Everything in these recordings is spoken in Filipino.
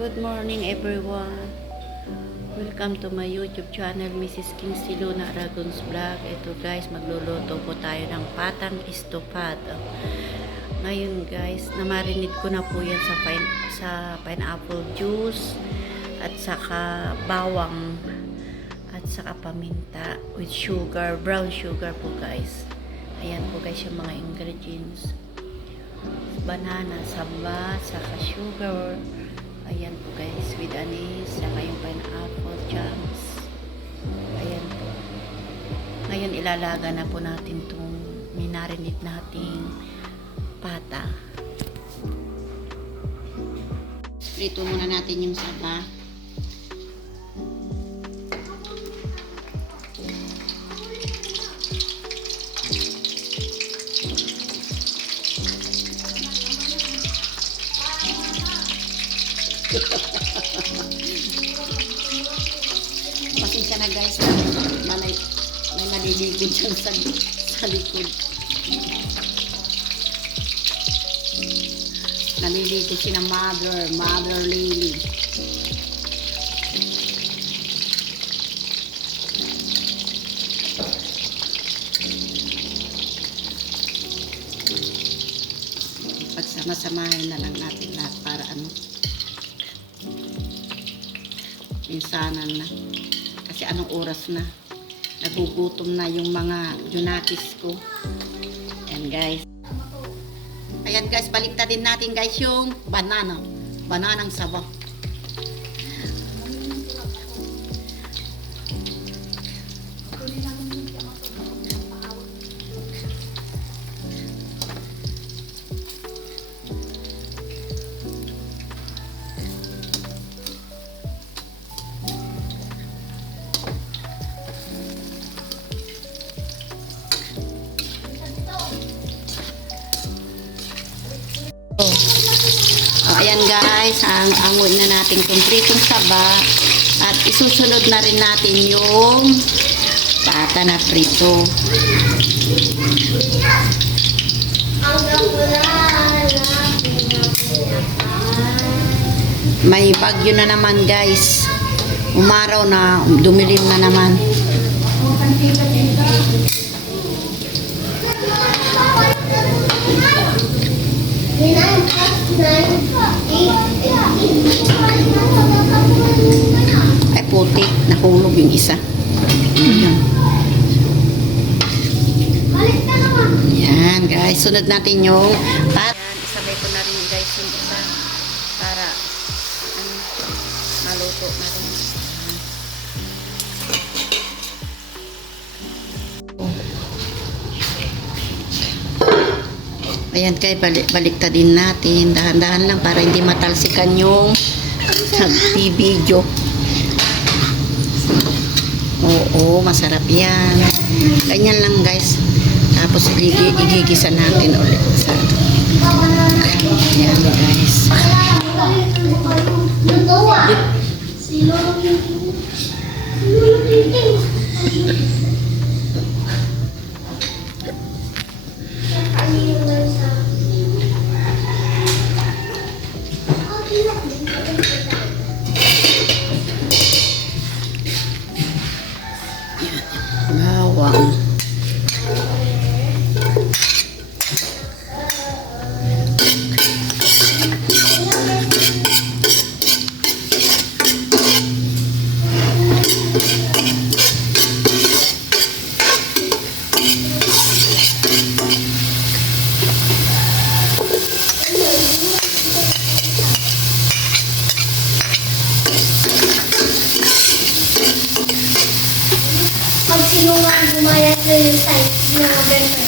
Good morning everyone. Welcome to my YouTube channel, Mrs. Kingsley Luna Aragon's Vlog. Ito guys, magluluto po tayo ng patang estofado. Ngayon guys, namarinate ko na po yan sa pineapple juice at saka bawang at saka paminta with sugar, brown sugar po guys. Ayan po guys yung mga ingredients. Banana, samba, saka sugar. Ayan po guys, with anise, saka yung pineapple chunks. Ayan po. Ngayon ilalaga na po natin itong minarinate nating pata. Prito muna natin yung saba. Pasensya na guys, may naliligid dyan sa likod. Naliligid si na mother Lily. Pagsama-samahin na lang natin lahat para minsanan na. Kasi anong oras na? Nagugutom na yung mga junakis ko. Ayan guys. Ayan guys, baliktadin natin guys yung bananang sabaw. Ayan guys, ang angoy na natin itong pritong saba at isusunod na rin natin yung pata na prito. May bagyo na naman guys, umaraw na, dumilim na naman. Ay putik, nahulog yung isa. Yan guys, sunod natin yung isabay ko na rin guys yung isa para maluto na rin. Ayan kay baliktadin natin, dahan-dahan lang para hindi matalsikan yung video. Oo, masarap yan. Ganyan lang guys. Tapos igigisa natin ulit. Ayan guys. Bawang. Pag sino nga gumaya sa yung site na ganun.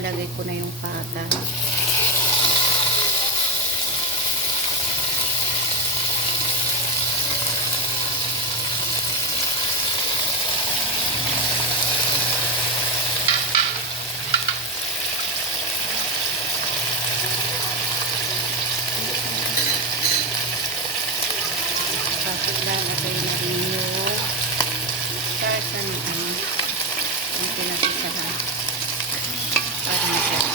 ilalagay ko na yung pata. Tapos lalagay na rin yung sarsa ng yung pinag-isahan para masarap.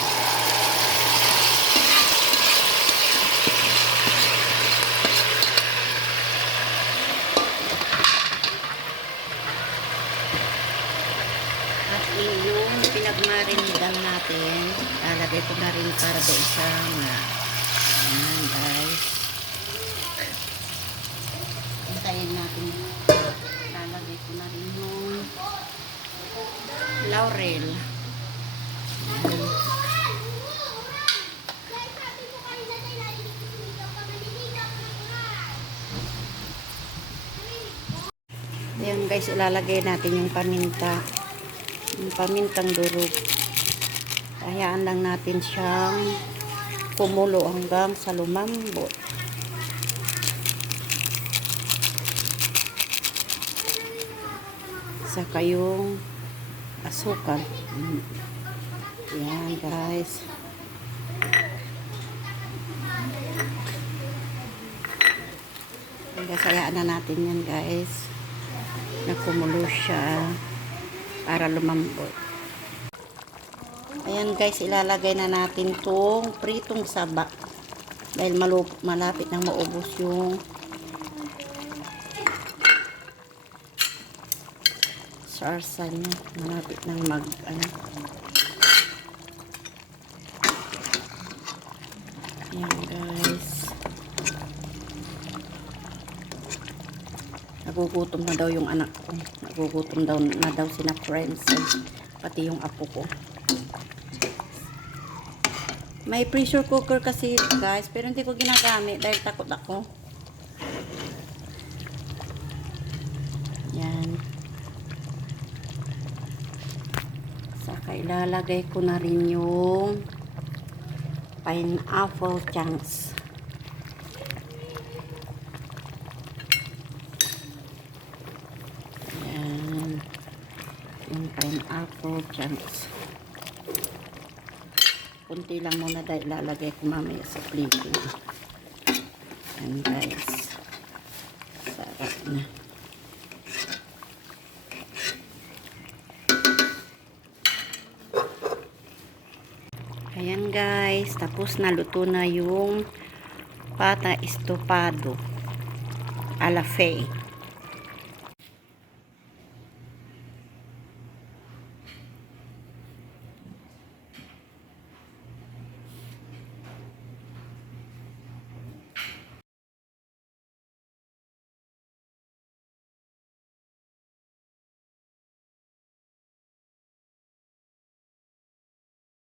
At yung pinagmarinidan natin, lalagay ko na rin para sa isang ayan guys. Hintayin natin. Lalagay ko na rin yung laurel. Ayan guys, ilalagay natin yung paminta. Yung pamintang durog. Hayaan lang natin siyang kumulo hanggang sa lumambot. Saka yung asukal. Yan guys. Hayaan na natin yan guys. Nakumulo siya para lumambot. Ayan guys, ilalagay na natin tong pritong saba. Dahil malapit nang maubos yung sarsa niya. Malapit nang ayan guys. Nagugutom na daw yung anak ko. Nagugutom daw na daw sina friends. Pati yung apo ko. May pressure cooker kasi guys. Pero hindi ko ginagamit dahil takot ako. Yan. Saka ilalagay ko na rin yung pineapple chunks. Yung pineapple chunks. Kunti lang muna dahil lalagay ko mamaya sa plating. Ayan guys. Sarap na. Ayan guys. Tapos naluto na yung pata estofado a la Faye.